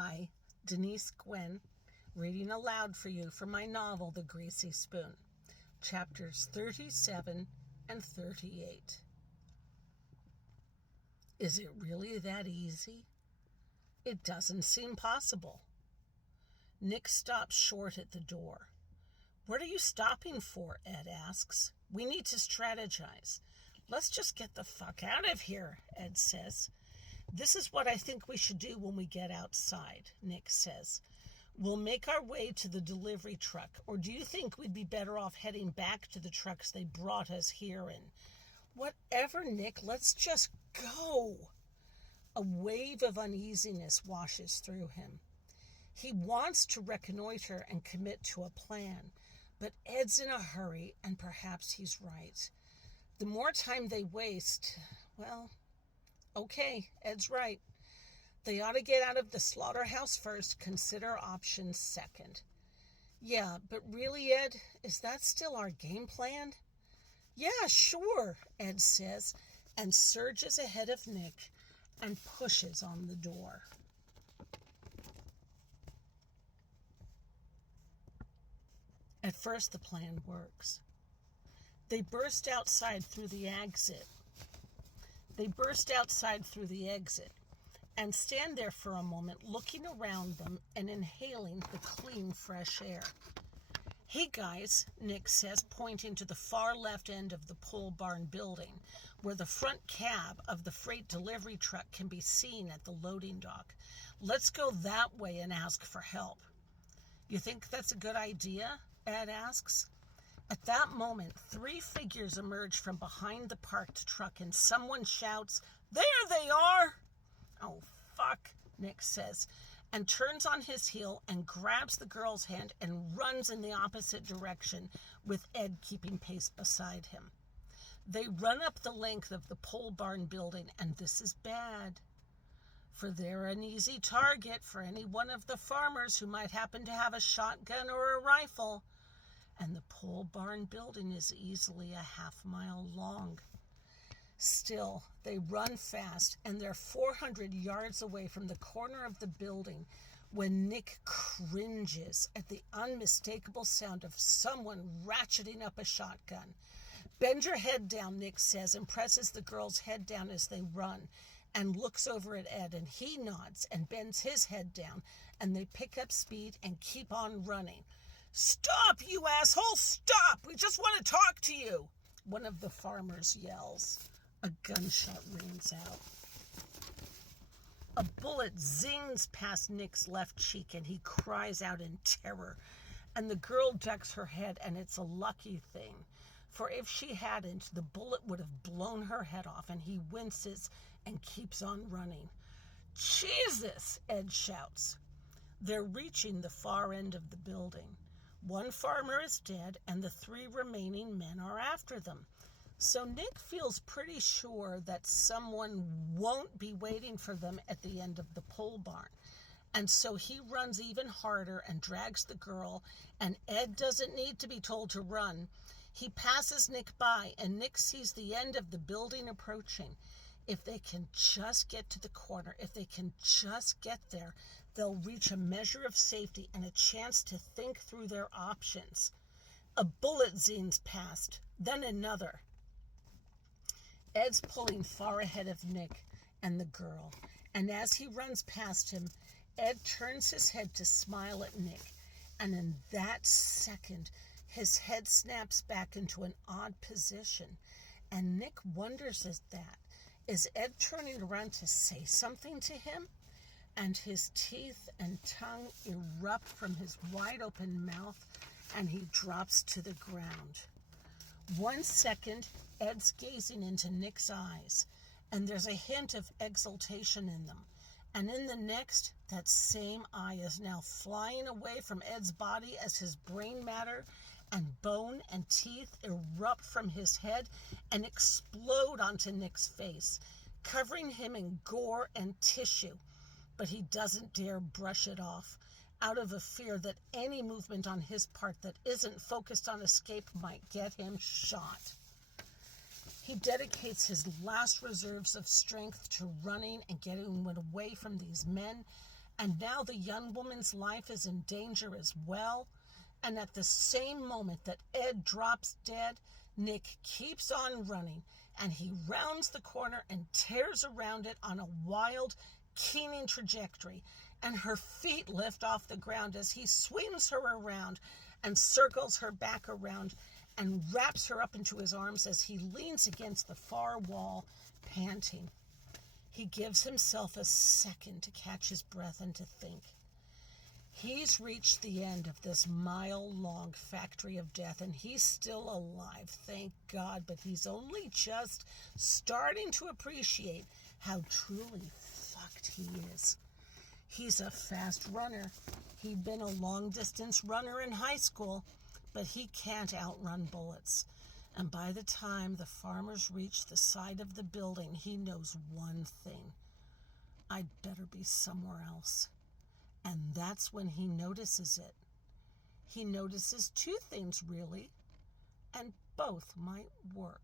Hi, Denise Gwen, reading aloud for you from my novel, The Greasy Spoon, chapters 37 and 38. Is it really that easy? It doesn't seem possible. Nick stops short at the door. What are you stopping for? Ed asks. We need to strategize. Let's just get the fuck out of here, Ed says. This is what I think we should do when we get outside, Nick says. We'll make our way to the delivery truck, or do you think we'd be better off heading back to the trucks they brought us here in? Whatever, Nick, let's just go. A wave of uneasiness washes through him. He wants to reconnoiter and commit to a plan, but Ed's in a hurry, and perhaps he's right. The more time they waste, well, okay, Ed's right. They ought to get out of the slaughterhouse first, consider options second. Yeah, but really, Ed, is that still our game plan? Yeah, sure, Ed says, and surges ahead of Nick and pushes on the door. At first, the plan works. They burst outside through the exit and stand there for a moment, looking around them and inhaling the clean, fresh air. Hey, guys, Nick says, pointing to the far left end of the pole barn building, where the front cab of the freight delivery truck can be seen at the loading dock. Let's go that way and ask for help. You think that's a good idea? Ed asks. At that moment, 3 figures emerge from behind the parked truck and someone shouts, "There they are!" Oh, fuck, Nick says, and turns on his heel and grabs the girl's hand and runs in the opposite direction, with Ed keeping pace beside him. They run up the length of the pole barn building, and this is bad, for they're an easy target for any one of the farmers who might happen to have a shotgun or a rifle. And the pole barn building is easily a half-mile long. Still, they run fast, and they're 400 yards away from the corner of the building when Nick cringes at the unmistakable sound of someone ratcheting up a shotgun. Bend your head down, Nick says, and presses the girl's head down as they run, and looks over at Ed, and he nods and bends his head down, and they pick up speed and keep on running. "Stop, you asshole! Stop! We just want to talk to you!" one of the farmers yells. A gunshot rings out. A bullet zings past Nick's left cheek, and he cries out in terror. And the girl ducks her head, and it's a lucky thing, for if she hadn't, the bullet would have blown her head off, and he winces and keeps on running. "Jesus!" Ed shouts. They're reaching the far end of the building. 1 farmer is dead, and the 3 remaining men are after them. So Nick feels pretty sure that someone won't be waiting for them at the end of the pole barn. And so he runs even harder and drags the girl, and Ed doesn't need to be told to run. He passes Nick by, and Nick sees the end of the building approaching. If they can just get to the corner, if they can just get there, they'll reach a measure of safety and a chance to think through their options. A bullet zings past, then another. Ed's pulling far ahead of Nick and the girl, and as he runs past him, Ed turns his head to smile at Nick, and in that second, his head snaps back into an odd position, and Nick wonders at that. Is Ed turning around to say something to him? And his teeth and tongue erupt from his wide-open mouth, and he drops to the ground. 1 second, Ed's gazing into Nick's eyes, and there's a hint of exultation in them. And in the next, that same eye is now flying away from Ed's body as his brain matter and bone and teeth erupt from his head and explode onto Nick's face, covering him in gore and tissue. But he doesn't dare brush it off, out of a fear that any movement on his part that isn't focused on escape might get him shot. He dedicates his last reserves of strength to running and getting away from these men, And now the young woman's life is in danger as well. And at the same moment that Ed drops dead, Nick keeps on running, and he rounds the corner and tears around it on a wild, keening trajectory. And her feet lift off the ground as he swings her around and circles her back around and wraps her up into his arms as he leans against the far wall, panting. He gives himself a second to catch his breath and to think. He's reached the end of this mile-long factory of death, and he's still alive, thank God, but he's only just starting to appreciate how truly fucked he is. He's a fast runner. He'd been a long-distance runner in high school, but he can't outrun bullets. And by the time the farmers reach the side of the building, he knows one thing. I'd better be somewhere else. And that's when he notices it. He notices two things, really, and both might work.